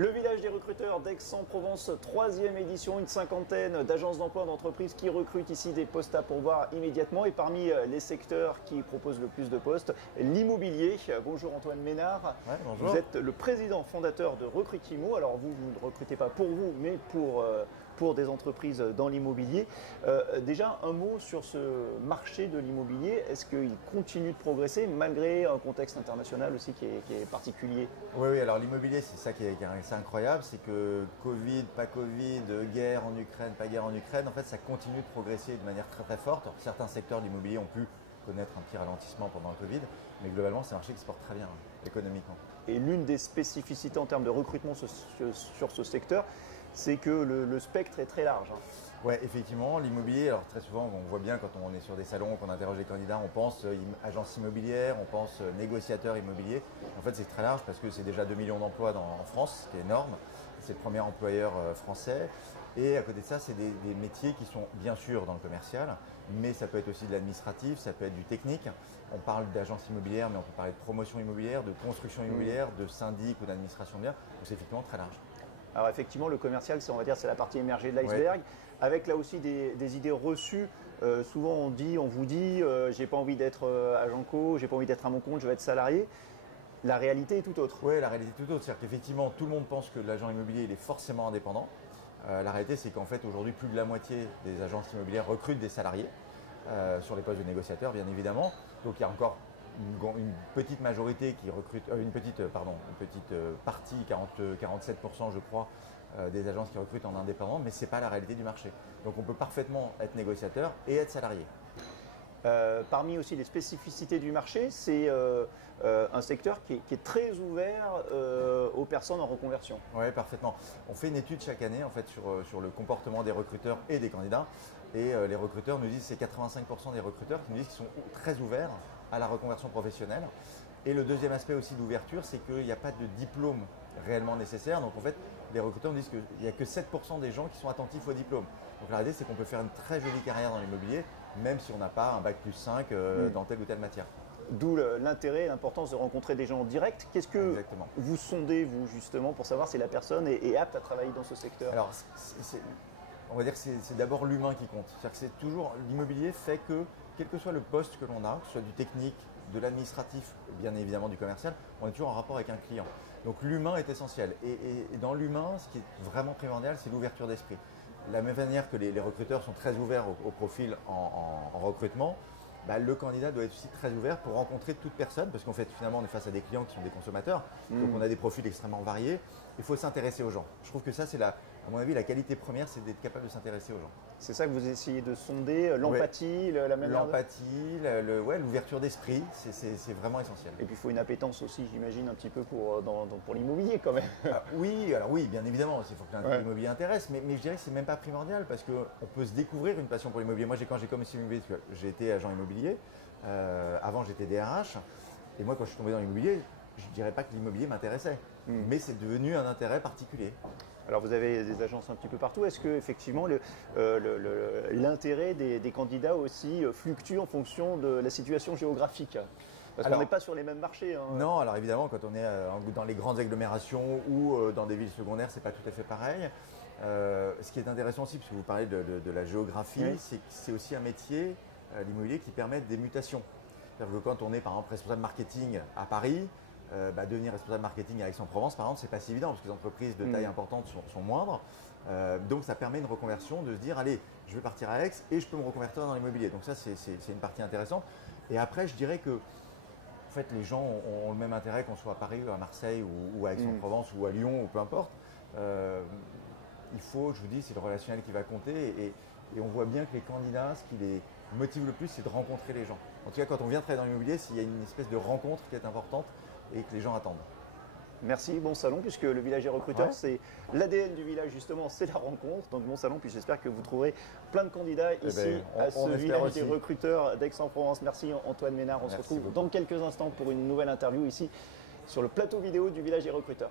Le village des recruteurs d'Aix-en-Provence, 3e édition, une cinquantaine d'agences d'emploi d'entreprises qui recrutent ici des postes à pourvoir immédiatement. Et parmi les secteurs qui proposent le plus de postes, l'immobilier. Bonjour Antoine Ménard. Ouais, bonjour. Vous êtes le président fondateur de Recrutimo. Alors vous ne recrutez pas pour vous, mais pour des entreprises dans l'immobilier. Déjà, un mot sur ce marché de l'immobilier. Est-ce qu'il continue de progresser malgré un contexte international aussi qui est particulier? Oui, alors l'immobilier, c'est ça qui est assez incroyable, c'est que Covid, pas Covid, guerre en Ukraine, pas guerre en Ukraine, en fait ça continue de progresser de manière très très forte. Alors, certains secteurs de l'immobilier ont pu connaître un petit ralentissement pendant le Covid, mais globalement c'est un marché qui se porte très bien économiquement. Et l'une des spécificités en termes de recrutement sur ce secteur, c'est que le spectre est très large. Oui, effectivement, l'immobilier, alors très souvent on voit bien quand on est sur des salons, qu'on interroge les candidats, on pense agence immobilière, on pense négociateur immobilier. En fait c'est très large parce que c'est déjà 2 millions d'emplois en France, ce qui est énorme. C'est le premier employeur français. Et à côté de ça, c'est des métiers qui sont bien sûr dans le commercial, mais ça peut être aussi de l'administratif, ça peut être du technique. On parle d'agence immobilière, mais on peut parler de promotion immobilière, de construction immobilière, de syndic ou d'administration bien. Donc c'est effectivement très large. Alors effectivement, le commercial, on va dire, c'est la partie émergée de l'iceberg, ouais. Avec là aussi des idées reçues. Souvent on vous dit, j'ai pas envie d'être agent co, j'ai pas envie d'être à mon compte, je vais être salarié. La réalité est tout autre. Oui, la réalité est tout autre. C'est-à-dire qu'effectivement, tout le monde pense que l'agent immobilier il est forcément indépendant. La réalité, c'est qu'en fait, aujourd'hui, plus de la moitié des agences immobilières recrutent des salariés sur les postes de négociateurs, bien évidemment. Donc il y a encore une petite majorité qui recrute, une petite partie, 47% je crois, des agences qui recrutent en indépendant, mais ce n'est pas la réalité du marché. Donc on peut parfaitement être négociateur et être salarié. Parmi aussi les spécificités du marché, c'est un secteur qui est très ouvert aux personnes en reconversion. Oui, parfaitement. On fait une étude chaque année en fait, sur le comportement des recruteurs et des candidats. Et les recruteurs nous disent, c'est 85% des recruteurs qui nous disent qu'ils sont très ouverts à la reconversion professionnelle. Et le deuxième aspect aussi d'ouverture, c'est qu'il n'y a pas de diplôme réellement nécessaire. Donc en fait, les recruteurs nous disent qu'il n'y a que 7% des gens qui sont attentifs au diplôme. Donc la réalité, c'est qu'on peut faire une très jolie carrière dans l'immobilier, même si on n'a pas un bac plus 5 dans telle ou telle matière. D'où l'intérêt et l'importance de rencontrer des gens en direct. Qu'est-ce que vous sondez, vous, justement, pour savoir si la personne est apte à travailler dans ce secteur? Alors, on va dire que c'est d'abord l'humain qui compte. C'est-à-dire que c'est toujours l'immobilier fait que, quel que soit le poste que l'on a, que ce soit du technique, de l'administratif, bien évidemment du commercial, on est toujours en rapport avec un client. Donc l'humain est essentiel. Et dans l'humain, ce qui est vraiment primordial, c'est l'ouverture d'esprit. De la même manière que les recruteurs sont très ouverts au profil en recrutement, le candidat doit être aussi très ouvert pour rencontrer toute personne, parce qu'en fait finalement on est face à des clients qui sont des consommateurs, donc on a des profils extrêmement variés. Il faut s'intéresser aux gens. Je trouve que ça c'est à mon avis la qualité première, c'est d'être capable de s'intéresser aux gens. C'est ça que vous essayez de sonder, l'empathie, la manière l'empathie, l'ouverture d'esprit, c'est vraiment essentiel. Et puis il faut une appétence aussi, j'imagine, un petit peu pour l'immobilier quand même. Oui, alors oui, bien évidemment, il faut que l'immobilier intéresse, mais je dirais que c'est même pas primordial parce qu'on peut se découvrir une passion pour l'immobilier. Moi, quand j'ai commencé l'immobilier, parce que j'ai été agent immobilier, avant j'étais DRH, et moi quand je suis tombé dans l'immobilier, je ne dirais pas que l'immobilier m'intéressait, mais c'est devenu un intérêt particulier. Alors vous avez des agences un petit peu partout. Est-ce que effectivement l'intérêt des candidats aussi fluctue en fonction de la situation géographique? Parce qu'on n'est pas sur les mêmes marchés. Hein. Non, alors évidemment, quand on est dans les grandes agglomérations ou dans des villes secondaires, c'est pas tout à fait pareil. Ce qui est intéressant aussi, puisque vous parlez de la géographie, c'est que c'est aussi un métier, l'immobilier, qui permet des mutations. C'est-à-dire que quand on est par exemple responsable marketing à Paris, devenir responsable marketing à Aix-en-Provence, par exemple, c'est pas si évident parce que les entreprises de taille importante sont moindres. Donc ça permet une reconversion de se dire, allez, je vais partir à Aix et je peux me reconvertir dans l'immobilier. Donc ça, c'est une partie intéressante. Et après, je dirais que en fait, les gens ont le même intérêt qu'on soit à Paris ou à Marseille ou à Aix-en-Provence ou à Lyon ou peu importe. Il faut, je vous dis, c'est le relationnel qui va compter et on voit bien que les candidats, ce qui les motive le plus, c'est de rencontrer les gens. En tout cas, quand on vient travailler dans l'immobilier, il y a une espèce de rencontre qui est importante et que les gens attendent. Merci, bon salon, puisque le village des recruteurs, c'est l'ADN du village justement, c'est la rencontre. Donc bon salon, puis j'espère que vous trouverez plein de candidats ici à ce village des recruteurs d'Aix-en-Provence. Merci Antoine Ménard, on se retrouve dans quelques instants pour une nouvelle interview ici sur le plateau vidéo du village des recruteurs.